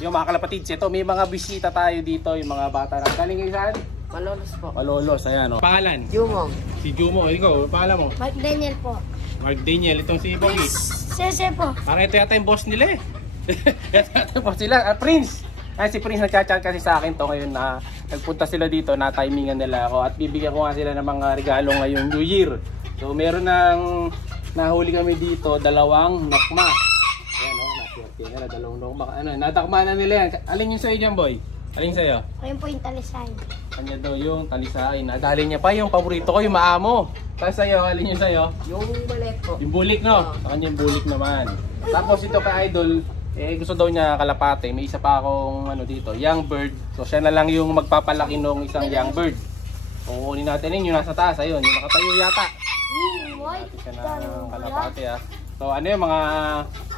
Yung mga kalapatids, ito may mga bisita tayo dito, yung mga bata na. Galing kayo saan? Malolos po. Malolos, ayan o. Pangalan? Jumo. Si Jumo, ikaw, pangalan mo? Mark Daniel po. Mark Daniel, itong si Pogi. Sese po. Parang ito yata yung boss nila eh. Ito yata yung boss nila. Prince! Ay, si Prince nagchat-chat kasi sa akin to ngayon na nagpunta sila dito, na timingan nila ako at bibigyan ko nga sila ng mga regalo ngayong New Year. So meron ng nahuli kami dito, dalawang nokma. Ayan o, naswerte nila, dalawang nokma. Ano, natakma na nila yan. Alin yung sa'yo dyan, boy? Alin sa'yo? Ayun po yung talisay. Kanya daw yung talisay. Nadali niya pa yung paborito ko, yung maamo. Tapos sa'yo, alin yung sa'yo? Yung balet po. Yung bulik, no? Sa kanya yung bulik naman. Tapos ito ka idol, gusto daw niya kalapate. May isa pa akong ano dito, young bird. So siya na lang yung magpapalaki ng isang young bird. Kukunin natin yun, yung nasa taas. Ayun, yung nakatayo yata. Siya na kalapate ah. So ano yung mga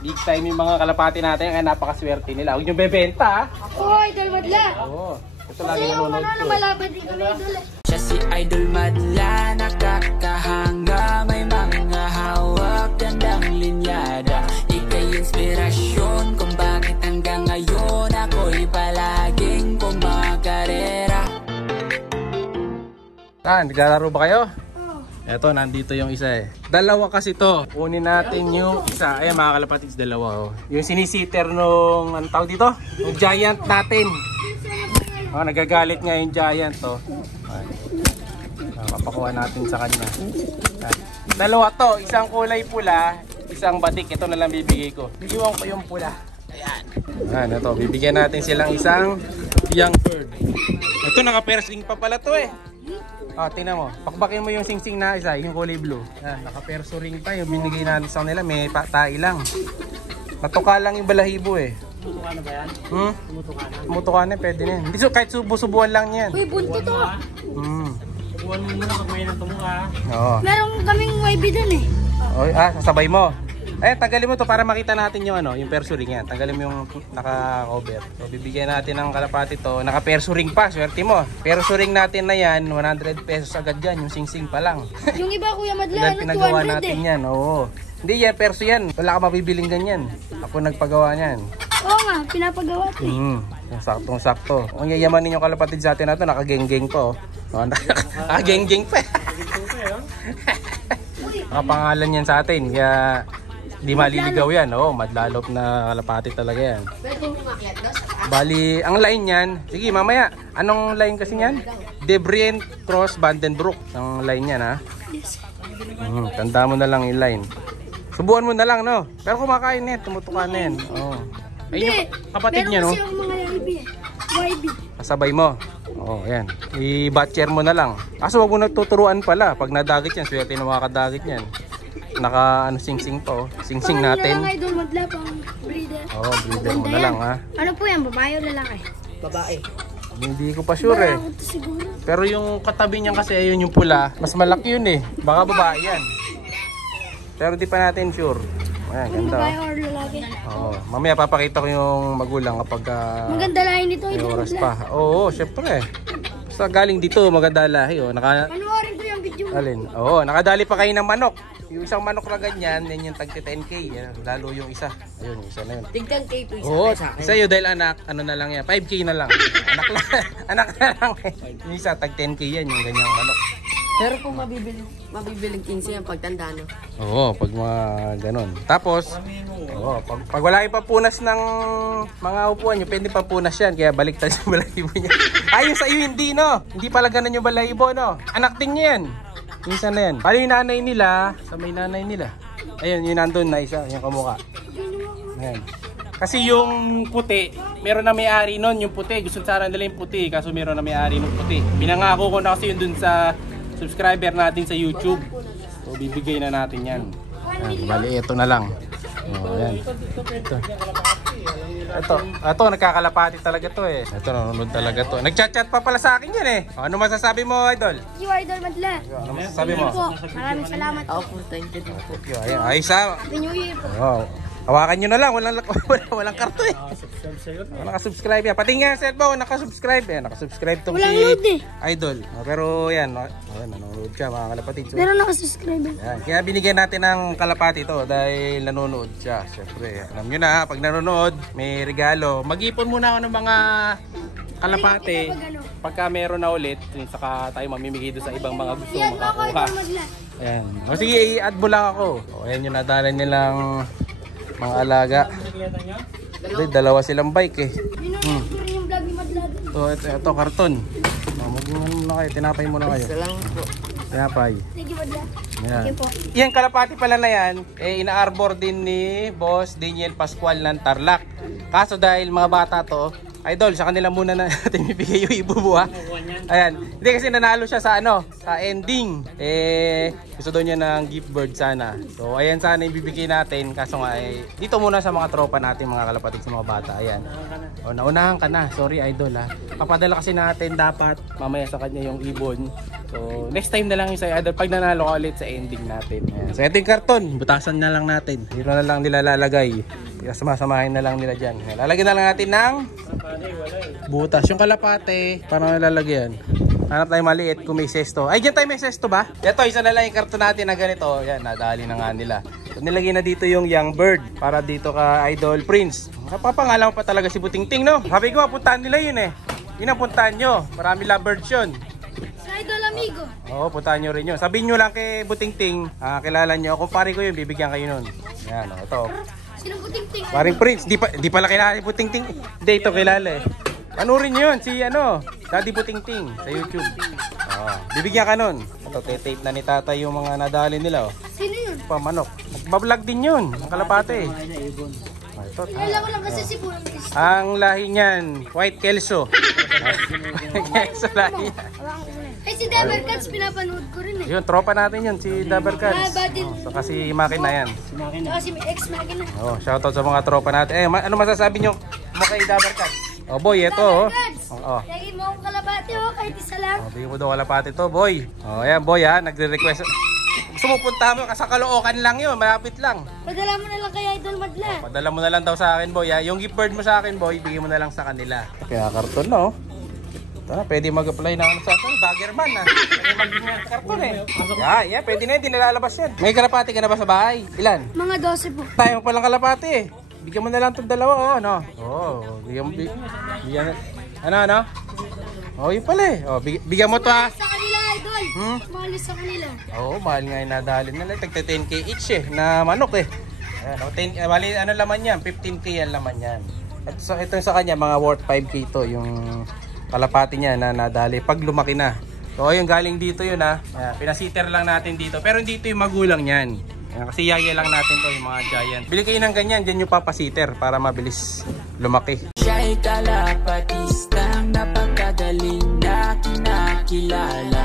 big time yung mga kalapate natin. Kaya napakaswerte nila. Huwag yung bebenta ah. Oo, Idol Madla. Oo. Ito Kasi lagi yung nanonood ano, ko. malaban din kami, Idol. Siya si Idol Madla, nakakahanga, may mga hawak, gandang linyada. Ika'y inspirasyon kung bakit hanggang ngayon ako'y palaging kumakarera. Naglalaro ba kayo? Eto, nandito yung isa eh. Dalawa kasi to. Kunin natin yung isa. Ayan mga kalapatids, dalawa oh. Yung sinisiter nung, ano tawag dito? Yung giant natin. Oh, nagagalit nga yung giant to. Papakuha natin sa kanya. Ayan. Dalawa to, isang kulay pula, isang batik. Ito na lang bibigay ko. Iwan ko yung pula. Ayan. Ayan, ito. Bibigyan natin silang isang young bird. Ito, naka-persing pa pala to eh. Oh, tingnan mo. Pakbakin mo yung singsing na isa, yung kulay blue. Yan, naka-perso ring pa. Yung binigay natin sa kanila, may tai lang. Matuka lang yung balahibo eh. Tumutuka na ba yan? Tumutuka na? Tumutuka na, pwede na yan. Hindi, so, kahit subo-subuan lang yan. Uy, bunto to. Subuhan mo muna pag may natumuka. Oo. Meron kaming YB dun eh. Oh, sasabay mo. Eh, tanggalin mo to para makita natin yung ano, yung perso ring yan. Tanggalin mo yung naka-cover. So, bibigyan natin ng kalapati to. Naka-perso ring pa, swerte mo. Perso ring natin na yan, 100 pesos agad yan, yung sing-sing pa lang. Yung iba, Kuya Madla, Dahil ano, pinagawa 200 natin eh. yan, oo. Hindi yan, perso yan. Wala ka mabibiling ganyan. Ako nagpagawa niyan. Oo nga, pinapagawa ito eh. Saktong-sakto. Kung yayamanin yung kalapatid sa atin na ito, naka-geng-geng pa oh. Naka-geng-geng pa. Nakapangalan yan sa atin, kaya di maliligaw yan. Oo, madlalop na kalapati talaga yan. Bali, ang line yan, sige mamaya, anong line kasi yan? Debrien Cross Vandenbroek. Ang line yan ha. Tanda mo na lang yung line. Subuhan mo na lang no. Pero kumakain yan, tumutukan na yan. Oo. Ayun yung kapatid niya no. Meron kasi yung mga YB eh. YB. Kasabay mo. Oo, yan. I-batcher mo na lang. Kaso wag mo nagtuturuan pala. Pag nadagit yan, swerte na makakadagit yan. Naka ano sing-sing pa oh. Sing-sing natin. Lang Idol Madla pang breeder. Oo, breeder mo Ganda na yan. lang ha. Ano po yan, babae o lalaki? Babae. Hindi ko pa sure eh. Bago to siguro. Pero yung katabi niyan kasi ayun yung pula. Mas malaki yun eh. Baka babae yan. Pero di pa natin sure. Ayan, Kung ganda babae oh. or lalaki. Oo. Mamaya papakita ko yung magulang kapag Maganda lahi nito, may Idol oras Madla. pa. Oo, syempre. Sa galing dito, maganda lahi oh. Panoorin ko yung video mo. Alin? Oo, nakadali pa kayo ng manok. Yung isang manok na ganyan, yan yung tag 10K. Yan, lalo yung isa. Ayun, yung isa na yun. Tignan kay po Oo, sa akin. sa'yo dahil anak, ano na lang yan, 5K na lang. Anak lang, anak na lang. Yung isa, tag 10K yan, yung ganyang manok. Pero kung mabibiling 15 yan pagtanda no. Oo, pag mga ganon. Tapos, oo, pag wala yung papunas ng mga upuan nyo, pwede papunas yan. Kaya baliktad yung balahibo niya. Ayun sa'yo hindi, no? Hindi pala ganon yung balahibo, no? Anak din niya yan. Minsan na yan. Paano yung nanay nila? Sa may nanay nila. Ayun, yung nandun na isa, yung kamukha. Ayan. Kasi yung puti, meron na may-ari nun, yung puti. Gusto sana nila yung puti, kaso meron na may-ari ng puti. Pinangako ko na kasi yun dun sa subscriber natin sa YouTube. So, bibigay na natin yan. Ayan, bali, ito na lang. Oh, ayan. Ito, nagkakalapati talaga to eh. Ito, nanonood talaga to. Nagchat-chat pa pala sa akin yan eh. Ano masasabi mo, Idol? You Idol Madla. Ano masasabi mo? Po, maraming salamat po. Ako, thank you din po. Ayos ha. Happy New Year po. Wow. Hawakan nyo na lang, walang karto eh. Nakasubscribe yan. Pati nga cellphone, nakasubscribe yan. Nakasubscribe tong Walang si load eh. Idol. Pero yan, nanonood siya mga kalapatid. So, Pero nakasubscribe. yan. Kaya binigyan natin ng kalapati to dahil nanonood siya. Siyempre, alam nyo na, pag nanonood, may regalo. Mag-ipon muna ako ng mga kalapati. Pagka meron na ulit, saka tayo mamimigay doon sa ibang mga gusto Yan mo ako makakuha. Idol Madla. Ayan. O sige, i-add mo lang ako. O, ayan yung nadala nilang mga alaga. Hindi, dalawa silang bike eh. Yun yung vlog ni Madla. So, ito karton. O, mag-iwan muna kayo, tinapay muna kayo. Salamat po. Tinapay. Thank you Madla. Ayan. Thank you po. Yan kalapati pala na yan, ina-arbor din ni Boss Daniel Pascual ng Tarlac. Kaso dahil mga bata to, Idol, sa kanila muna na natin ibigay yung ibubuha. Ayan. Hindi kasi nanalo siya sa sa ending. Gusto daw niya ng gift bird sana. So, ayan sana ibibigay natin. Kaso nga, dito muna sa mga tropa natin, mga kalapatid sa mga bata. Ayan. O, naunahan ka na. Sorry, Idol ha. Papadala kasi natin dapat mamaya sa kanya yung ibon. So, next time na lang yung sa Idol pag nanalo ka ulit sa ending natin. Ayan. So, ito yung karton. Butasan na lang natin. Dito na lang nila lalagay. Sama-samahin na lang nila dyan. Lalagyan na lang natin ng butas. Yung kalapate, parang nalalagyan. Hanap tayo maliit kung may sesto. Ay, dyan tayo may sesto ba? Ito, isa na lang yung karton natin na ganito. Yan, nadali na nga nila. So, nilagay na dito yung young bird. Para dito ka Idol Prince. Napapangalan mo pa talaga si Butingting, no? Sabi ko, puntahan nila yun eh. Yun ang puntahan nyo. Marami lovebirds yun. Sa Idol Amigo. Oo, puntahan nyo rin yun. Sabihin nyo lang kay Butingting, kilala nyo. Kung pare ko yun, bibigyan kayo nun. Yan, ito. Sinong Butingting? Paring Prince, di pala kilala si Butingting. Hindi, ito kilala eh. Panurin nyo yun, si Daddy Butingting sa YouTube. Bibigyan ka nun. Ito, tape na ni tatay yung mga nadali nila. Sino yun? Pamanok. Nagbablog din yun, ang kalapate. Ito, Kilala ko lang kasi si Purang Chris. ang lahi niyan, White Kelso. White Kelso lahi niya. Ay, si Dabber Cats, pinapanood ko rin eh. Yun, tropa natin yun, si Dabber Cats. So, kasi makina yan. Tsaka si ex-makina. Shoutout sa mga tropa natin. Ano masasabi nyo mo kay Dabber Cats? Boy, ito Lagi mo akong kalabati kahit isa lang. bigyan mo daw kalapati to, boy. Ayan, boy ha, nagre-request. Gusto mo punta mo, sa Caloocan lang yun, malapit lang. Padala mo na lang kay Idol Madla. Padala mo na lang daw sa akin, boy ha. Yung gift bird mo sa akin, boy, bigyan mo na lang sa kanila. Kaya karton, no? Ito na, pwede mag-apply na sa atin. Baggerman ha. Pwede mag-karton eh. Yeah, pwede na yun, di nalalabas yan. May kalapati ka na ba sa bahay? Ilan? Mga 12 po. Tayo palang kalapati eh. Bigyan mo na lang itong dalawa, bigyan mo, bigyan, ano? Yun pala eh. Bigyan mo to ha. Sa kanila, Idol. Mahal sa kanila. Mahal nga yung nadali nila. Tagta 10k each eh, na manok eh. Ayan, bali, ano laman yan? 15k yan laman yan. At so, ito sa kanya, mga worth 5k to, yung kalapati niya na nadali pag lumaki na. So, yung galing dito yun ha. Pinasiter lang natin dito. Pero dito yung magulang niyan. Kasi yaya lang natin to, yung mga giant. Bili kayo ng ganyan, dyan yung papasiter para mabilis lumaki. Siya'y kalapatistang napakagaling na kinakilala.